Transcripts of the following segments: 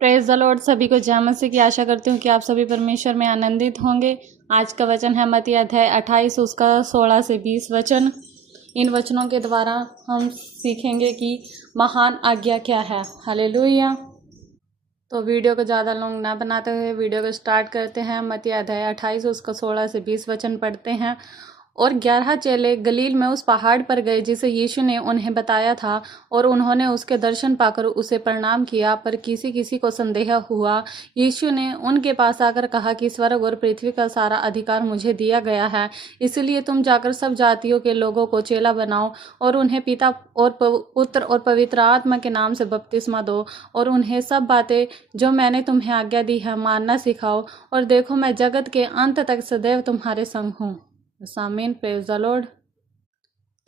Praise the Lord. सभी को जय मसीह की आशा करती हूँ कि आप सभी परमेश्वर में आनंदित होंगे। आज का वचन है मत्ती अध्याय 28 उसका 16 से 20 वचन। इन वचनों के द्वारा हम सीखेंगे कि महान आज्ञा क्या है। हालेलुया। तो वीडियो को ज़्यादा लॉन्ग ना बनाते हुए वीडियो को स्टार्ट करते हैं। मत्ती अध्याय 28 उसका 16 से 20 वचन पढ़ते हैं। और 11 चेले गलील में उस पहाड़ पर गए जिसे यीशु ने उन्हें बताया था, और उन्होंने उसके दर्शन पाकर उसे प्रणाम किया। पर किसी किसी को संदेह हुआ। यीशु ने उनके पास आकर कहा कि स्वर्ग और पृथ्वी का सारा अधिकार मुझे दिया गया है, इसलिए तुम जाकर सब जातियों के लोगों को चेला बनाओ और उन्हें पिता और पुत्र और पवित्र आत्मा के नाम से बपतिस्मा दो, और उन्हें सब बातें जो मैंने तुम्हें आज्ञा दी है मानना सिखाओ। और देखो, मैं जगत के अंत तक सदैव तुम्हारे संग हूँ। आमीन। Praise the Lord.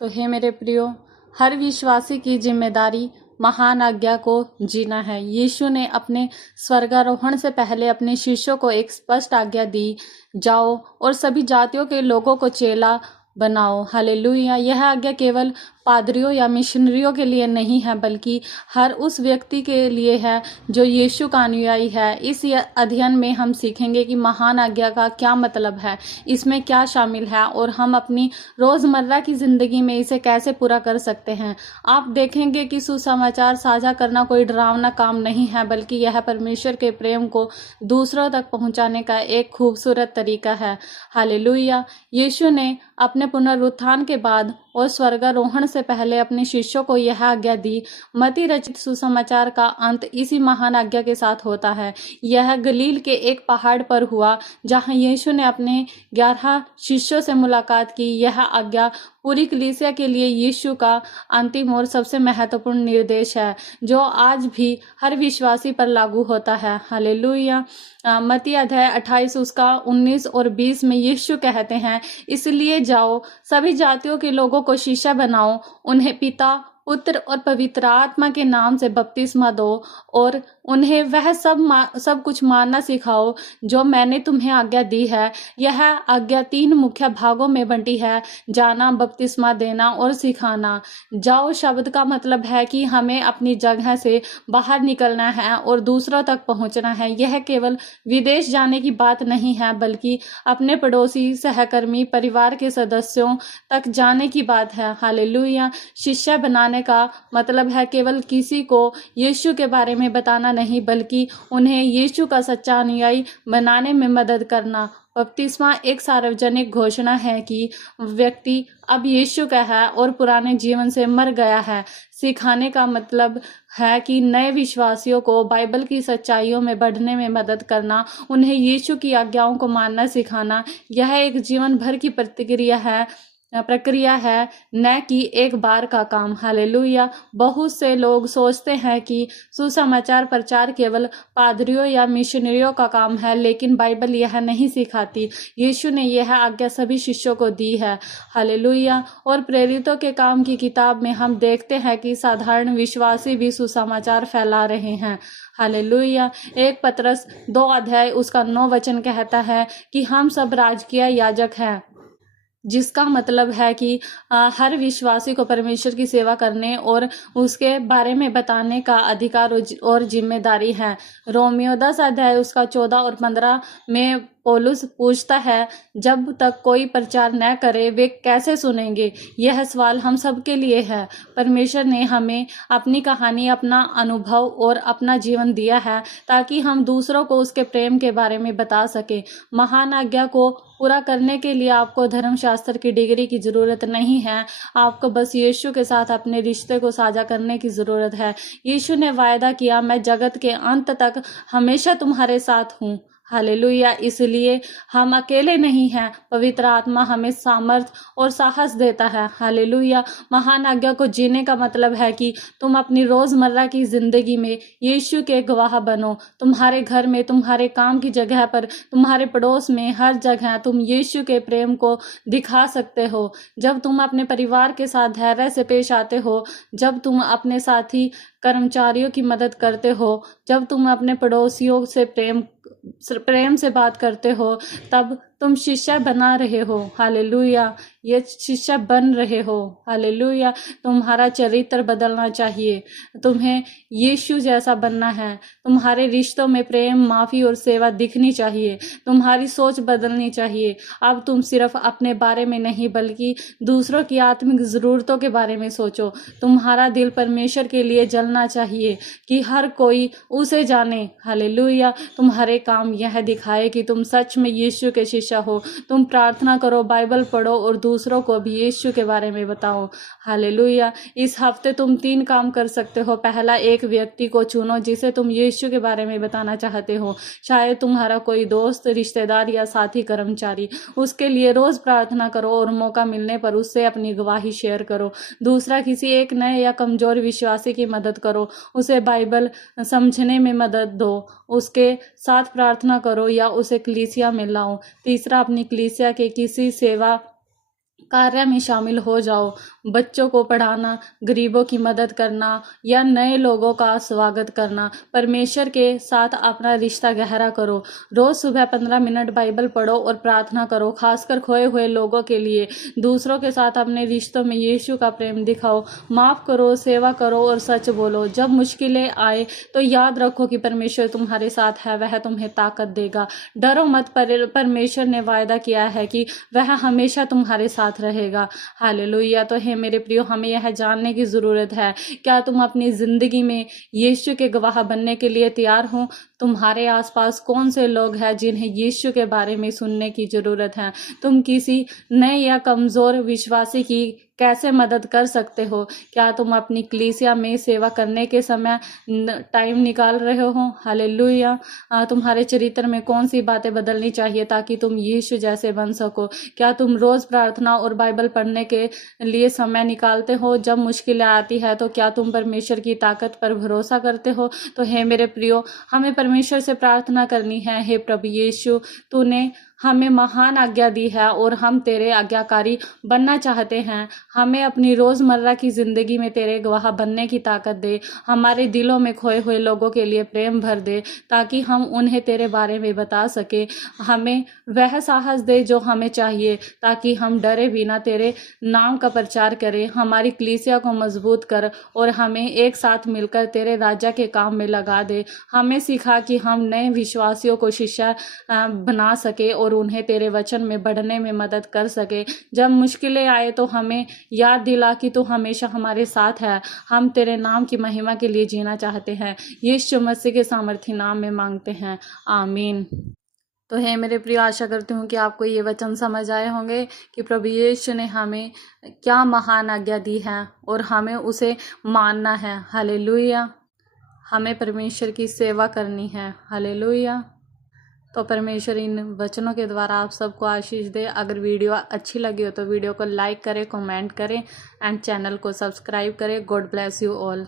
तो हे मेरे प्रियो, हर विश्वासी की जिम्मेदारी महान आज्ञा को जीना है। यीशु ने अपने स्वर्गारोहण से पहले अपने शिष्यों को एक स्पष्ट आज्ञा दी, जाओ और सभी जातियों के लोगों को चेला बनाओ। हालेलुया। यह आज्ञा केवल पादरियों या मिशनरियों के लिए नहीं है, बल्कि हर उस व्यक्ति के लिए है जो यीशु का अनुयायी है। इस अध्ययन में हम सीखेंगे कि महान आज्ञा का क्या मतलब है, इसमें क्या शामिल है, और हम अपनी रोजमर्रा की जिंदगी में इसे कैसे पूरा कर सकते हैं। आप देखेंगे कि सुसमाचार साझा करना कोई डरावना काम नहीं है, बल्कि यह परमेश्वर के प्रेम को दूसरों तक पहुंचाने का एक खूबसूरत तरीका है। हालेलुया। यीशु ने अपने पुनरुत्थान के बाद और स्वर्गारोहण से पहले अपने शिष्यों को यह आज्ञा दी। मत्ती रचित सुसमाचार का अंत इसी महान आज्ञा के साथ होता है। यह गलील के एक पहाड़ पर हुआ जहां यीशु ने अपने 11 शिष्यों से मुलाकात की। यह आज्ञा पूरी कलीसिया के लिए यीशु का अंतिम और सबसे महत्वपूर्ण निर्देश है, जो आज भी हर विश्वासी पर लागू होता है। हालेलुया। मत्ती अध्याय 28 उसका 19 और 20 में यीशु कहते हैं, इसलिए जाओ, सभी जातियों के लोगों को शिष्य बनाओ, उन्हें पिता, पुत्र और पवित्र आत्मा के नाम से बपतिस्मा दो, और उन्हें वह सब कुछ मानना सिखाओ जो मैंने तुम्हें आज्ञा दी है। यह आज्ञा 3 मुख्य भागों में बंटी है: जाना, बपतिस्मा देना और सिखाना। जाओ शब्द का मतलब है कि हमें अपनी जगह से बाहर निकलना है और दूसरों तक पहुंचना है। यह केवल विदेश जाने की बात नहीं है, बल्कि अपने पड़ोसी, सहकर्मी, परिवार के सदस्यों तक जाने की बात है। हालेलुया। शिष्य बनाने का मतलब है केवल किसी को यीशु के बारे में बताना नहीं, बल्कि उन्हें यीशु का सच्चा अनुयायी बनाने में मदद करना। बपतिस्मा एक सार्वजनिक घोषणा है कि व्यक्ति अब यीशु का है और पुराने जीवन से मर गया है। सिखाने का मतलब है कि नए विश्वासियों को बाइबल की सच्चाइयों में बढ़ने में मदद करना, उन्हें यीशु की आज्ञाओं को मानना सिखाना। यह एक जीवन भर की प्रक्रिया है, न कि एक बार का काम। हालेलुया। बहुत से लोग सोचते हैं कि सुसमाचार प्रचार केवल पादरियों या मिशनरियों का काम है, लेकिन बाइबल यह नहीं सिखाती। यीशु ने यह आज्ञा सभी शिष्यों को दी है। हालेलुया। और प्रेरितों के काम की किताब में हम देखते हैं कि साधारण विश्वासी भी सुसमाचार फैला रहे हैं। हालेलुया। 1 पतरस 2 अध्याय उसका 9 वचन कहता है कि हम सब राजकीय याजक हैं, जिसका मतलब है कि हर विश्वासी को परमेश्वर की सेवा करने और उसके बारे में बताने का अधिकार और जिम्मेदारी है। रोमियो 10 अध्याय उसका 14 और 15 में पौलुस पूछता है, जब तक कोई प्रचार न करे वे कैसे सुनेंगे? यह सवाल हम सब के लिए है। परमेश्वर ने हमें अपनी कहानी, अपना अनुभव और अपना जीवन दिया है ताकि हम दूसरों को उसके प्रेम के बारे में बता सके। महान आज्ञा को पूरा करने के लिए आपको धर्मशास्त्र की डिग्री की जरूरत नहीं है, आपको बस यीशु के साथ अपने रिश्ते को साझा करने की जरूरत है। यीशु ने वायदा किया, मैं जगत के अंत तक हमेशा तुम्हारे साथ हूँ। हालेलुया। इसलिए हम अकेले नहीं हैं, पवित्र आत्मा हमें सामर्थ और साहस देता है। हालेलुया। महान आज्ञा को जीने का मतलब है कि तुम अपनी रोजमर्रा की जिंदगी में यीशु के गवाह बनो। तुम्हारे घर में, तुम्हारे काम की जगह पर, तुम्हारे पड़ोस में, हर जगह तुम यीशु के प्रेम को दिखा सकते हो। जब तुम अपने परिवार के साथ धैर्य से पेश आते हो, जब तुम अपने साथी कर्मचारियों की मदद करते हो, जब तुम अपने पड़ोसियों से प्रेम से बात करते हो, तब तुम शिष्य बना रहे हो, हालेलुया, ये शिष्य बन रहे हो, हालेलुया। तुम्हारा चरित्र बदलना चाहिए, तुम्हें यीशु जैसा बनना है। तुम्हारे रिश्तों में प्रेम, माफ़ी और सेवा दिखनी चाहिए। तुम्हारी सोच बदलनी चाहिए। अब तुम सिर्फ अपने बारे में नहीं बल्कि दूसरों की आत्मिक ज़रूरतों के बारे में सोचो। तुम्हारा दिल परमेश्वर के लिए जलना चाहिए कि हर कोई उसे जाने, हालेलुया। तुम्हारे काम यह दिखाए कि तुम सच में यीशु के शिष्य हो। तुम प्रार्थना करो, बाइबल पढ़ो और दूसरों को भी यीशु के बारे में बताओ, हालेलुया। इस हफ्ते तुम 3 काम कर सकते हो। पहला, एक व्यक्ति को चुनो जिसे तुम यीशु के बारे में बताना चाहते हो। शायद तुम्हारा कोई दोस्त, रिश्तेदार या साथी, कर्मचारी। उसके लिए रोज प्रार्थना करो और मौका मिलने पर उससे अपनी गवाही शेयर करो। दूसरा, किसी एक नए या कमजोर विश्वासी की मदद करो, उसे बाइबल समझने में मदद दो, उसके साथ प्रार्थना करो या उसे कलीसिया में लाओ। तीसरा, अपनी कलीसिया के किसी सेवा कार्य में शामिल हो जाओ। बच्चों को पढ़ाना, गरीबों की मदद करना या नए लोगों का स्वागत करना। परमेश्वर के साथ अपना रिश्ता गहरा करो। रोज सुबह 15 मिनट बाइबल पढ़ो और प्रार्थना करो, खासकर खोए हुए लोगों के लिए। दूसरों के साथ अपने रिश्तों में यीशु का प्रेम दिखाओ। माफ करो, सेवा करो और सच बोलो। जब मुश्किलें आए तो याद रखो कि परमेश्वर तुम्हारे साथ है, वह तुम्हें ताकत देगा। डरो मत, परमेश्वर ने वायदा किया है कि वह हमेशा तुम्हारे साथ रहेगा, हालेलुया। तो हे मेरे प्रियो, हमें यह जानने की ज़रूरत है, क्या तुम अपनी ज़िंदगी में यीशु के गवाह बनने के लिए तैयार हो? तुम्हारे आसपास कौन से लोग हैं जिन्हें यीशु के बारे में सुनने की ज़रूरत है? तुम किसी नए या कमज़ोर विश्वासी की कैसे मदद कर सकते हो? क्या तुम अपनी कलीसिया में सेवा करने के समय टाइम निकाल रहे हो? हालेलुया। तुम्हारे चरित्र में कौन सी बातें बदलनी चाहिए ताकि तुम यीशु जैसे बन सको? क्या तुम रोज़ प्रार्थना और बाइबल पढ़ने के लिए समय निकालते हो? जब मुश्किलें आती है तो क्या तुम परमेश्वर की ताकत पर भरोसा करते हो? तो हे मेरे प्रियो, हमें परमेश्वर से प्रार्थना करनी है, हे प्रभु यीशु, तूने हमें महान आज्ञा दी है और हम तेरे आज्ञाकारी बनना चाहते हैं। हमें अपनी रोज़मर्रा की ज़िंदगी में तेरे गवाह बनने की ताकत दे। हमारे दिलों में खोए हुए लोगों के लिए प्रेम भर दे ताकि हम उन्हें तेरे बारे में बता सके। हमें वह साहस दे जो हमें चाहिए ताकि हम डरे बिना तेरे नाम का प्रचार करें। हमारी कलीसिया को मजबूत कर और हमें एक साथ मिलकर तेरे राज्य के काम में लगा दे। हमें सिखा कि हम नए विश्वासियों को शिष्य बना सके और उन्हें तेरे वचन में बढ़ने में मदद कर सके। जब मुश्किलें आए तो हमें याद दिला कि तू हमेशा हमारे साथ है। हम तेरे नाम की महिमा के लिए जीना चाहते हैं। यीशु मसीह के सामर्थी नाम में मांगते हैं, आमीन। तो हे मेरे प्रिय, आशा करती हूँ कि आपको ये वचन समझ आए होंगे कि प्रभु यीशु ने हमें क्या महान आज्ञा दी है और हमें उसे मानना है, हालेलुया। हमें परमेश्वर की सेवा करनी है, हालेलुया। तो परमेश्वर इन वचनों के द्वारा आप सबको आशीष दे। अगर वीडियो अच्छी लगी हो तो वीडियो को लाइक करें, कमेंट करें एंड चैनल को सब्सक्राइब करें। God bless you all.